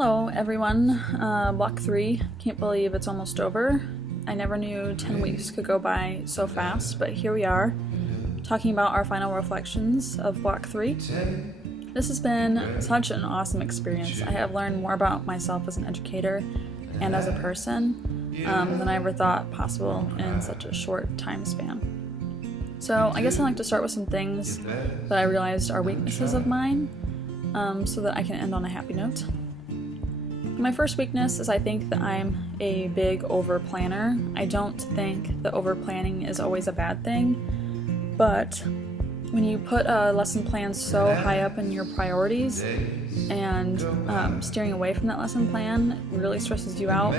Hello everyone, block 3, can't believe it's almost over. I never knew 10 weeks could go by so fast, but here we are, talking about our final reflections of block 3. This has been such an awesome experience. I have learned more about myself as an educator and as a person than I ever thought possible in such a short time span. So I guess I'd like to start with some things that I realized are weaknesses of mine, so that I can end on a happy note. My first weakness is I think that I'm a big over-planner. I don't think that over-planning is always a bad thing, but when you put a lesson plan so high up in your priorities and steering away from that lesson plan really stresses you out,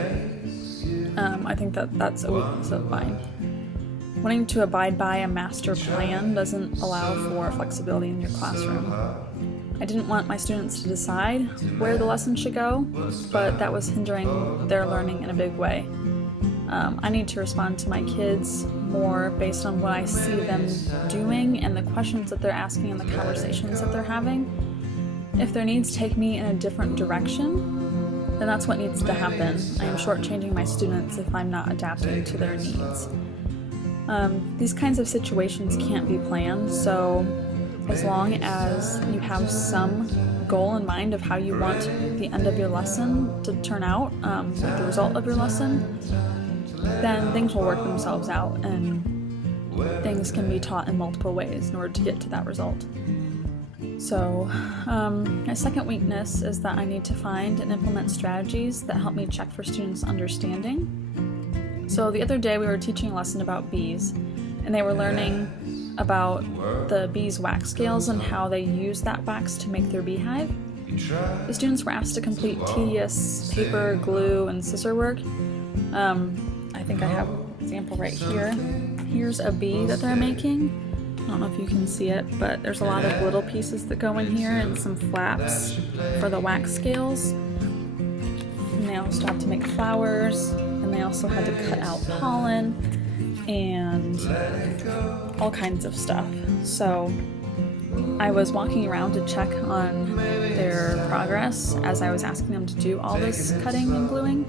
I think that that's a weakness of mine. Wanting to abide by a master plan doesn't allow for flexibility in your classroom. I didn't want my students to decide where the lesson should go, but that was hindering their learning in a big way. I need to respond to my kids more based on what I see them doing and the questions that they're asking and the conversations that they're having. If their needs take me in a different direction, then that's what needs to happen. I am shortchanging my students if I'm not adapting to their needs. These kinds of situations can't be planned, so as long as you have some goal in mind of how you want the end of your lesson to turn out, like the result of your lesson, then things will work themselves out and things can be taught in multiple ways in order to get to that result. So, my second weakness is that I need to find and implement strategies that help me check for students' understanding. So the other day we were teaching a lesson about bees, and they were learning about the bees' wax scales and how they use that wax to make their beehive. The students were asked to complete tedious paper, glue, and scissor work. I think I have an example right here. Here's a bee that they're making. I don't know if you can see it, but there's a lot of little pieces that go in here and some flaps for the wax scales. And they also have to make flowers, and they also had to cut out pollen and all kinds of stuff. So I was walking around to check on their progress as I was asking them to do all this cutting and gluing,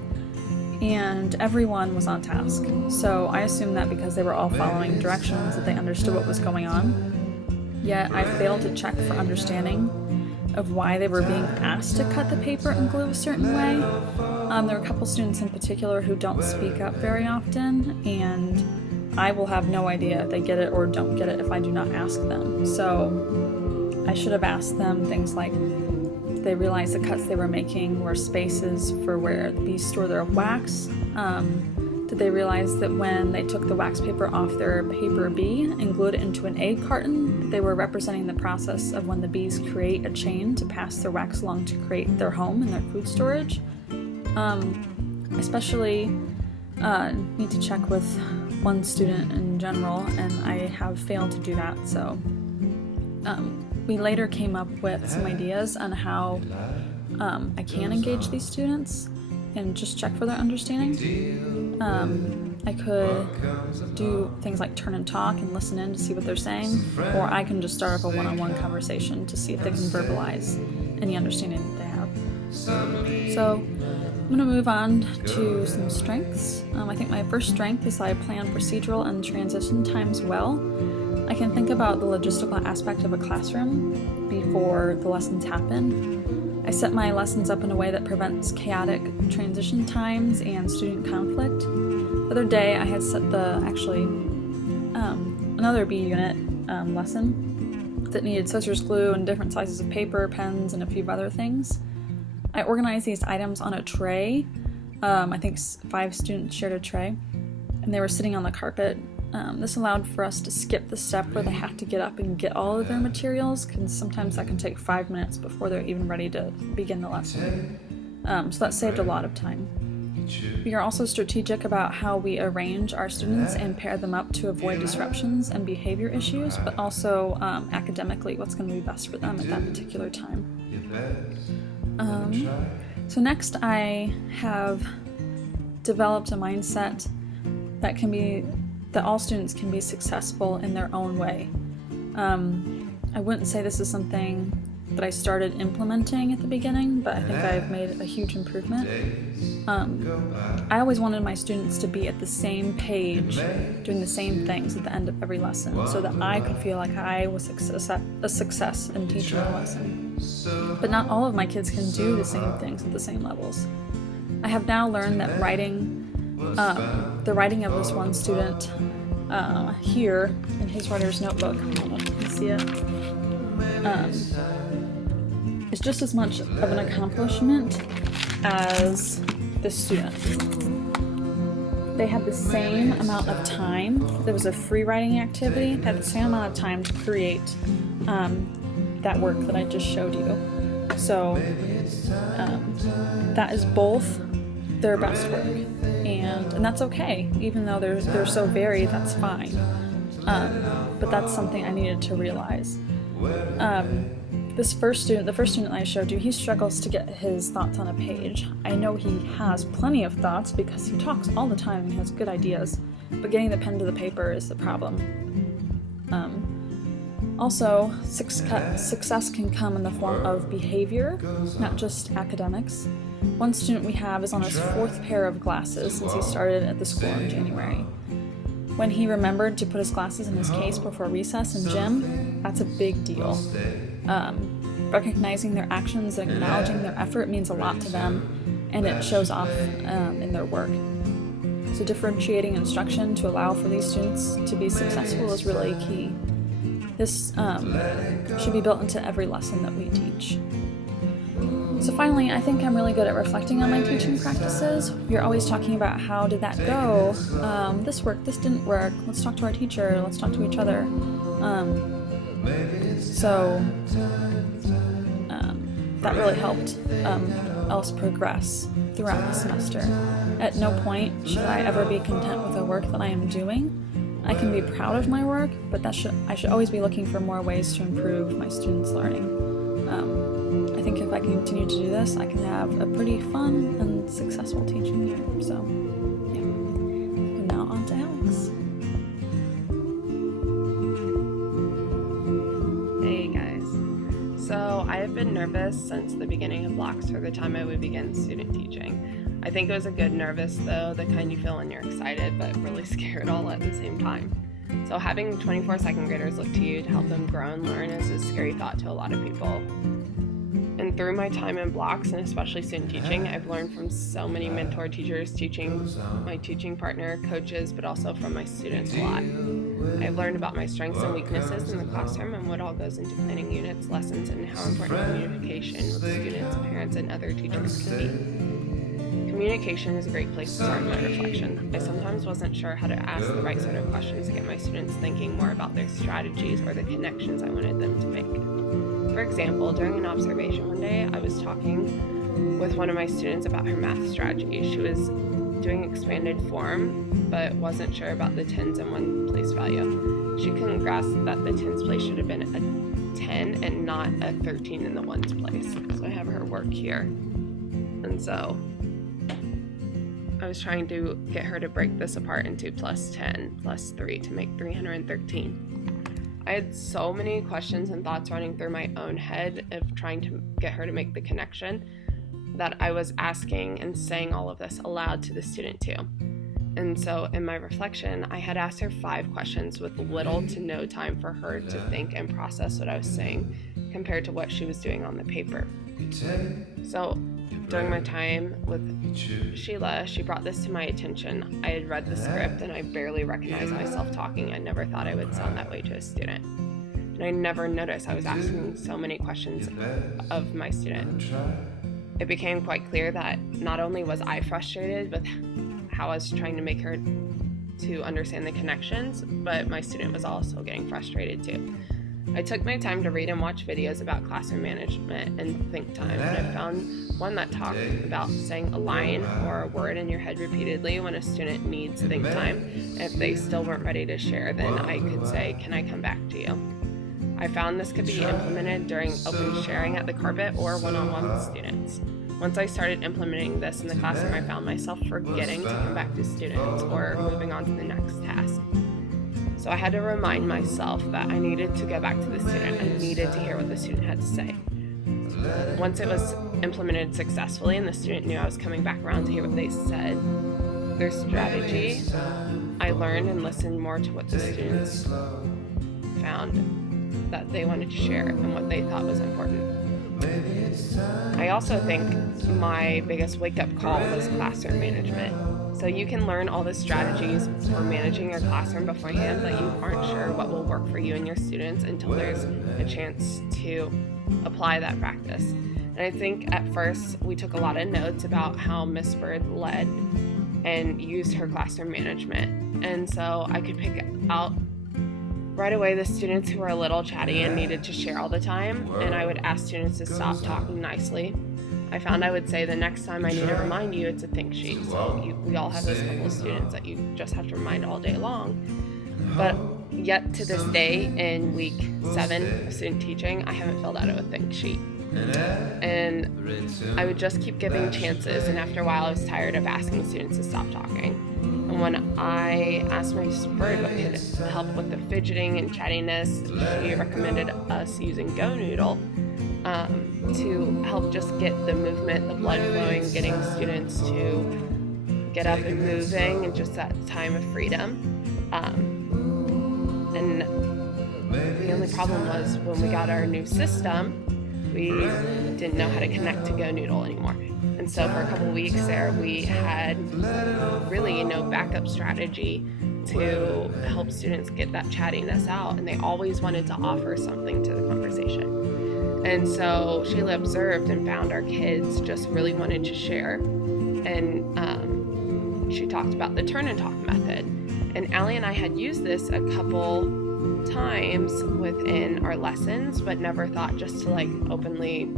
and everyone was on task. So I assumed that because they were all following directions that they understood what was going on. Yet I failed to check for understanding of why they were being asked to cut the paper and glue a certain way. There are a couple students in particular who don't speak up very often, and I will have no idea if they get it or don't get it if I do not ask them. So I should have asked them things like, did they realize the cuts they were making were spaces for where the bees store their wax? Did they realize that when they took the wax paper off their paper bee and glued it into an egg carton, they were representing the process of when the bees create a chain to pass their wax along to create their home and their food storage? Especially need to check with one student in general, and I have failed to do that. So we later came up with some ideas on how I can engage these students and just check for their understanding. I could do things like turn and talk and listen in to see what they're saying, or I can just start up a one-on-one conversation to see if they can verbalize any understanding that they have. So I'm going to move on to some strengths. I think my first strength is I plan procedural and transition times well. I can think about the logistical aspect of a classroom before the lessons happen. I set my lessons up in a way that prevents chaotic transition times and student conflict. The other day I had set another B unit lesson that needed scissors, glue, and different sizes of paper, pens, and a few other things. I organized these items on a tray. I think 5 students shared a tray, and they were sitting on the carpet. This allowed for us to skip the step where they have to get up and get all of their materials, because sometimes that can take 5 minutes before they're even ready to begin the lesson. So that saved a lot of time. We are also strategic about how we arrange our students and pair them up to avoid disruptions and behavior issues, but also academically what's going to be best for them at that particular time. So next I have developed a mindset that all students can be successful in their own way. I wouldn't say this is something that I started implementing at the beginning, but I think I've made a huge improvement. I always wanted my students to be at the same page, doing the same things at the end of every lesson, so that I could feel like I was a success in teaching the lesson. But not all of my kids can do the same things at the same levels. I have now learned that the writing of this one student here in his writer's notebook, I don't know if you can see it, is just as much of an accomplishment as this student. They had the same amount of time. There was a free writing activity. They had the same amount of time to create that work that I just showed you. So that is both their best work, and that's okay. Even though they're so varied, that's fine. But that's something I needed to realize. The first student I showed you, he struggles to get his thoughts on a page. I know he has plenty of thoughts because he talks all the time and he has good ideas, but getting the pen to the paper is the problem. Also, success can come in the form of behavior, not just academics. One student we have is on his 4th pair of glasses since he started at the school in January. When he remembered to put his glasses in his case before recess in gym, that's a big deal. Recognizing their actions and acknowledging their effort means a lot to them, and it shows off in their work. So differentiating instruction to allow for these students to be successful is really key. This should be built into every lesson that we teach. So finally, I think I'm really good at reflecting on my teaching practices. You're always talking about how did that go? This worked, this didn't work. Let's talk to our teacher, let's talk to each other. That really helped us progress throughout the semester. At no point should I ever be content with the work that I am doing. I can be proud of my work, but I should always be looking for more ways to improve my students' learning. I think if I continue to do this, I can have a pretty fun and successful teaching year. So, yeah. And now on to Alex. Hey guys. So I have been nervous since the beginning of blocks for the time I would begin student teaching. I think it was a good nervous though, the kind you feel when you're excited but really scared all at the same time. So having 24 second graders look to you to help them grow and learn is a scary thought to a lot of people. And through my time in blocks, and especially student teaching, I've learned from so many mentor teachers, my teaching partner, coaches, but also from my students a lot. I've learned about my strengths and weaknesses in the classroom and what all goes into planning units, lessons, and how important communication with students, parents, and other teachers can be. Communication is a great place to start my reflection. I sometimes wasn't sure how to ask the right sort of questions to get my students thinking more about their strategies or the connections I wanted them to make. For example, during an observation one day, I was talking with one of my students about her math strategy. She was doing expanded form, but wasn't sure about the tens in one place value. She couldn't grasp that the tens place should have been a 10 and not a 13 in the ones place. So I have her work here. And so I was trying to get her to break this apart into plus 10 plus 3 to make 313. I had so many questions and thoughts running through my own head of trying to get her to make the connection that I was asking and saying all of this aloud to the student too. And so in my reflection, I had asked her 5 questions with little to no time for her to think and process what I was saying compared to what she was doing on the paper. So during my time with Sheila, she brought this to my attention. I had read the script and I barely recognized myself talking. I never thought I would sound that way to a student. And I never noticed I was asking so many questions of my student. It became quite clear that not only was I frustrated with how I was trying to make her to understand the connections, but my student was also getting frustrated too. I took my time to read and watch videos about classroom management and think time, and I found one that talked about saying a line or a word in your head repeatedly when a student needs think time. If they still weren't ready to share, then I could say, "Can I come back to you?" I found this could be implemented during open sharing at the carpet or one-on-one with students. Once I started implementing this in the classroom, I found myself forgetting to come back to students or moving on to the next task. So I had to remind myself that I needed to go back to the student and needed to hear what the student had to say. once it was implemented successfully and the student knew I was coming back around to hear what they said, their strategy, I learned and listened more to what the students found that they wanted to share and what they thought was important. I also think my biggest wake-up call was classroom management. So you can learn all the strategies for managing your classroom beforehand, but you aren't sure what will work for you and your students until there's a chance to apply that practice. And I think at first we took a lot of notes about how Miss Bird led and used her classroom management. And so I could pick out right away the students who were a little chatty and needed to share all the time, and I would ask students to stop talking nicely. I found I would say, the next time I need to remind you, it's a think sheet. So we all have those couple of students that you just have to remind all day long. But yet to this day, in week 7 of student teaching, I haven't filled out a think sheet. And I would just keep giving chances, and after a while I was tired of asking students to stop talking. And when I asked Miss Bird what could help with the fidgeting and chattiness, she recommended us using GoNoodle to help just get the movement, the blood flowing, getting students to get up and moving, and just that time of freedom. And the only problem was when we got our new system, we didn't know how to connect to GoNoodle anymore. And so for a couple of weeks there, we had really no backup strategy to help students get that chattiness out, and they always wanted to offer something to the conversation. And so Sheila observed and found our kids just really wanted to share, and she talked about the turn and talk method. And Allie and I had used this a couple times within our lessons, but never thought just to like openly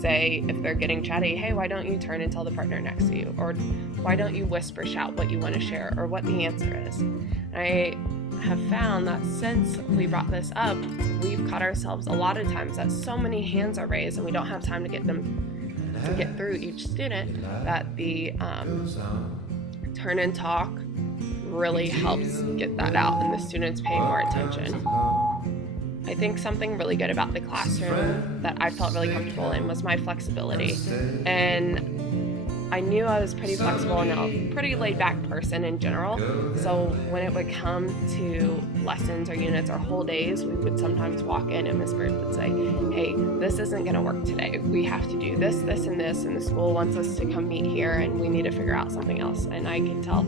say, if they're getting chatty, hey, why don't you turn and tell the partner next to you? Or why don't you whisper shout what you want to share or what the answer is? I have found that since we brought this up, we've caught ourselves a lot of times that so many hands are raised and we don't have time to get through each student, that the turn and talk really helps get that out and the students pay more attention. I think something really good about the classroom that I felt really comfortable in was my flexibility. And I knew I was pretty flexible and a pretty laid back person in general. So when it would come to lessons or units or whole days, we would sometimes walk in and Miss Bird would say, hey, this isn't going to work today. We have to do this, this, and this, and the school wants us to come meet here and we need to figure out something else. And I could tell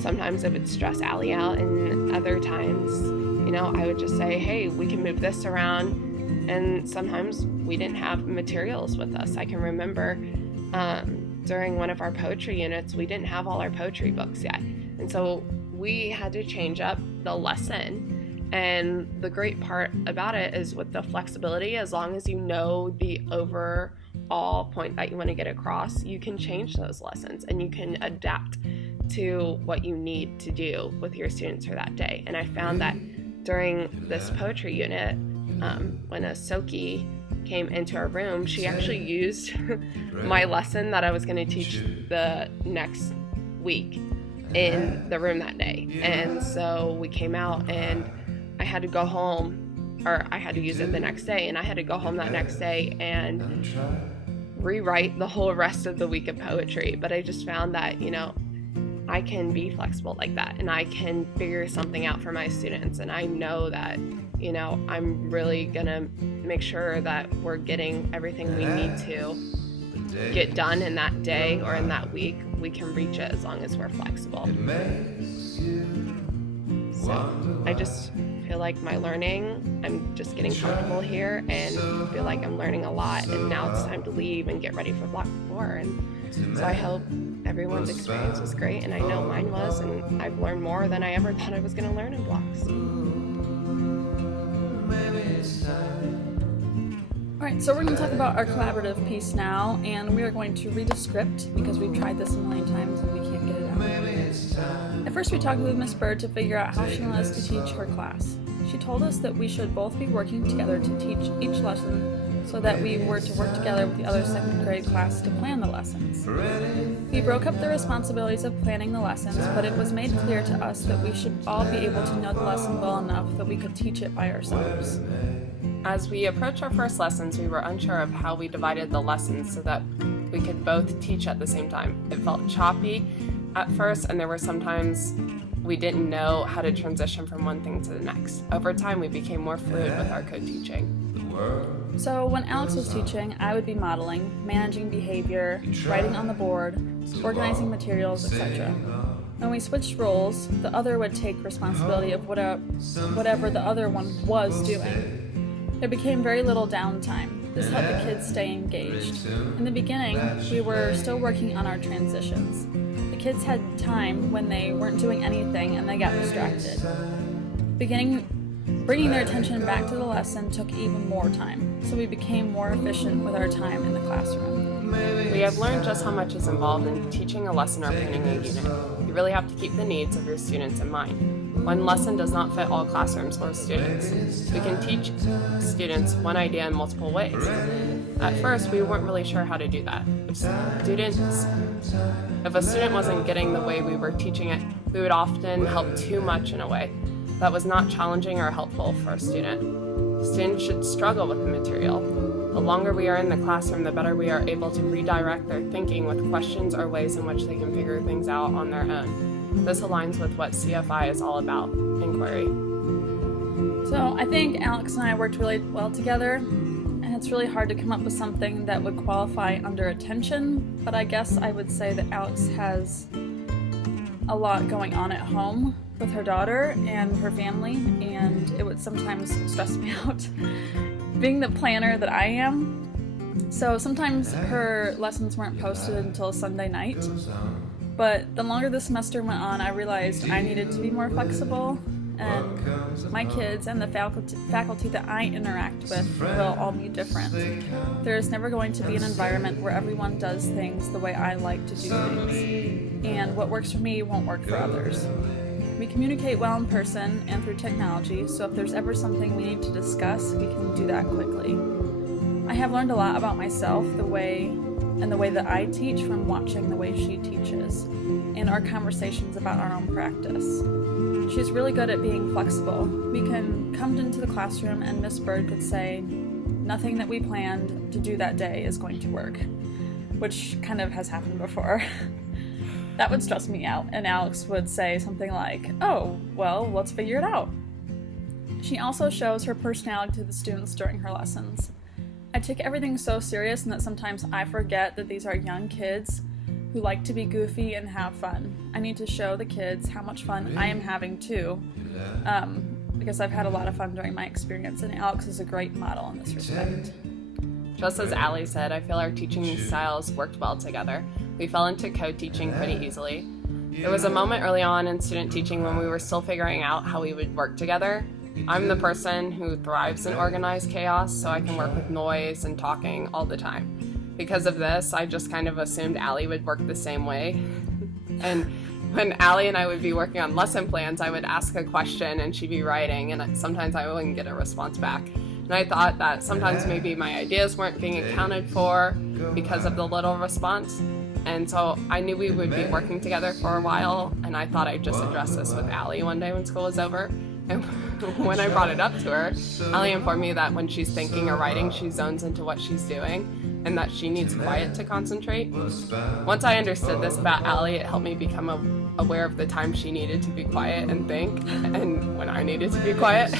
sometimes it would stress Allie out, and other times, I would just say, hey, we can move this around. And sometimes we didn't have materials with us. I can remember during one of our poetry units, we didn't have all our poetry books yet. And so we had to change up the lesson. And the great part about it is with the flexibility, as long as you know the overall point that you want to get across, you can change those lessons and you can adapt to what you need to do with your students for that day. And I found that during this poetry unit, when a Soki came into our room, she actually used my lesson that I was going to teach the next week in the room that day. And so we came out and I had to go home, or I had to use it the next day, and I had to go home that next day and rewrite the whole rest of the week of poetry. But I just found that, I can be flexible like that, and I can figure something out for my students, and I know that, I'm really gonna make sure that we're getting everything we need to get done in that day or in that week. We can reach it as long as we're flexible. So I just feel like my learning, I'm just getting comfortable here and feel like I'm learning a lot, and now it's time to leave and get ready for Block 4. And so I hope everyone's experience was great, and I know mine was, and I've learned more than I ever thought I was going to learn in blocks. Alright, so we're going to talk about our collaborative piece now, and we are going to read a script because we've tried this a million times and we can't get it out. At first we talked with Miss Bird to figure out how she wanted us to teach her class. She told us that we should both be working together to teach each lesson so that we were to work together with the other second grade class to plan the lessons. We broke up the responsibilities of planning the lessons, but it was made clear to us that we should all be able to know the lesson well enough that we could teach it by ourselves. As we approached our first lessons, we were unsure of how we divided the lessons so that we could both teach at the same time. It felt choppy at first, and there were some times we didn't know how to transition from one thing to the next. Over time, we became more fluid with our co-teaching. So when Alex was teaching, I would be modeling, managing behavior, writing on the board, organizing materials, etc. When we switched roles, the other would take responsibility of whatever the other one was doing. There became very little downtime. This helped the kids stay engaged. In the beginning, we were still working on our transitions. The kids had time when they weren't doing anything and they got distracted. Bringing their attention back to the lesson took even more time, so we became more efficient with our time in the classroom. We have learned just how much is involved in teaching a lesson or planning a unit. You really have to keep the needs of your students in mind. One lesson does not fit all classrooms or students. We can teach students one idea in multiple ways. At first, we weren't really sure how to do that. If a student wasn't getting the way we were teaching it, we would often help too much in a way that was not challenging or helpful for a student. Students should struggle with the material. The longer we are in the classroom, the better we are able to redirect their thinking with questions or ways in which they can figure things out on their own. This aligns with what CFI is all about, inquiry. So I think Alex and I worked really well together, and it's really hard to come up with something that would qualify under attention, but I guess I would say that Alex has a lot going on at home with her daughter and her family, and it would sometimes stress me out being the planner that I am. So sometimes her lessons weren't posted until Sunday night, but the longer the semester went on, I realized I needed to be more flexible, and my kids and the faculty that I interact with will all be different. There is never going to be an environment where everyone does things the way I like to do things, and what works for me won't work for others. We communicate well in person and through technology, so if there's ever something we need to discuss, we can do that quickly. I have learned a lot about myself, the way that I teach from watching the way she teaches, and our conversations about our own practice. She's really good at being flexible. We can come into the classroom and Miss Bird could say, nothing that we planned to do that day is going to work, which kind of has happened before. That would stress me out, and Alex would say something like, oh, well, let's figure it out. She also shows her personality to the students during her lessons. I take everything so serious and that sometimes I forget that these are young kids who like to be goofy and have fun. I need to show the kids how much fun I am having too, because I've had a lot of fun during my experience, and Alex is a great model in this respect. Just as Allie said, I feel our teaching styles worked well together. We fell into co-teaching pretty easily. There was a moment early on in student teaching when we were still figuring out how we would work together. I'm the person who thrives in organized chaos, so I can work with noise and talking all the time. Because of this, I just kind of assumed Allie would work the same way. And when Allie and I would be working on lesson plans, I would ask a question and she'd be writing, and sometimes I wouldn't get a response back. And I thought that sometimes maybe my ideas weren't being accounted for because of the little response. And so I knew we would be working together for a while, and I thought I'd just address this with Allie one day when school was over. And when I brought it up to her, Allie informed me that when she's thinking or writing, she zones into what she's doing, and that she needs quiet to concentrate. Once I understood this about Allie, it helped me become aware of the time she needed to be quiet and think, and when I needed to be quiet.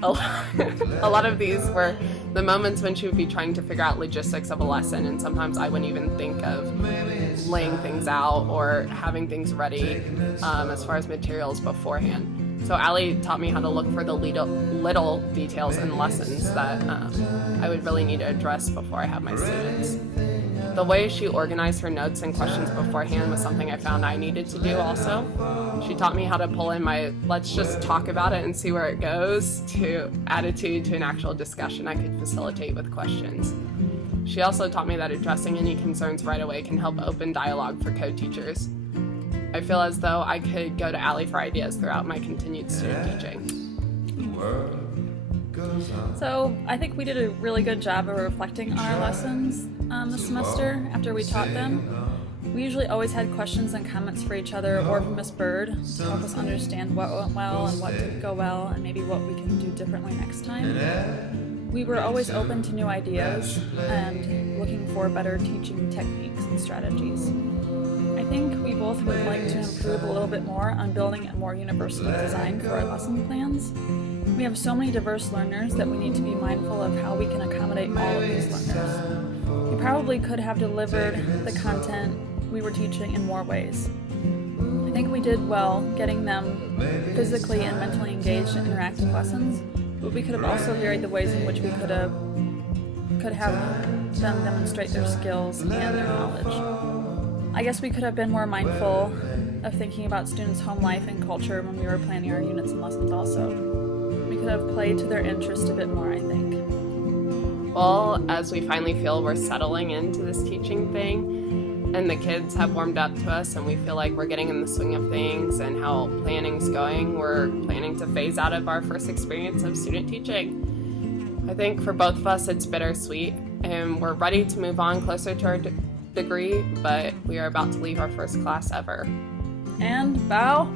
A lot of these were the moments when she would be trying to figure out logistics of a lesson, and sometimes I wouldn't even think of laying things out or having things ready as far as materials beforehand. So Allie taught me how to look for the little details in lessons that I would really need to address before I have my students. The way she organized her notes and questions beforehand was something I found I needed to do also. She taught me how to pull in my let's just talk about it and see where it goes to attitude to an actual discussion I could facilitate with questions. She also taught me that addressing any concerns right away can help open dialogue for co-teachers. I feel as though I could go to Allie for ideas throughout my continued student teaching. So I think we did a really good job of reflecting on our lessons this semester after we taught them. We usually always had questions and comments for each other or for Miss Bird to help us understand what went well and what didn't go well and maybe what we can do differently next time. We were always open to new ideas and looking for better teaching techniques and strategies. I think we both would like to improve a little bit more on building a more universal design for our lesson plans. We have so many diverse learners that we need to be mindful of how we can accommodate all of these learners. We probably could have delivered the content we were teaching in more ways. I think we did well getting them physically and mentally engaged in interactive lessons, but we could have also varied the ways in which we could have them demonstrate their skills and their knowledge. I guess we could have been more mindful of thinking about students' home life and culture when we were planning our units and lessons also. We could have played to their interest a bit more, I think. Well, as we finally feel we're settling into this teaching thing, and the kids have warmed up to us and we feel like we're getting in the swing of things and how planning's going, we're planning to phase out of our first experience of student teaching. I think for both of us it's bittersweet and we're ready to move on closer to our degree, but we are about to leave our first class ever. And bow.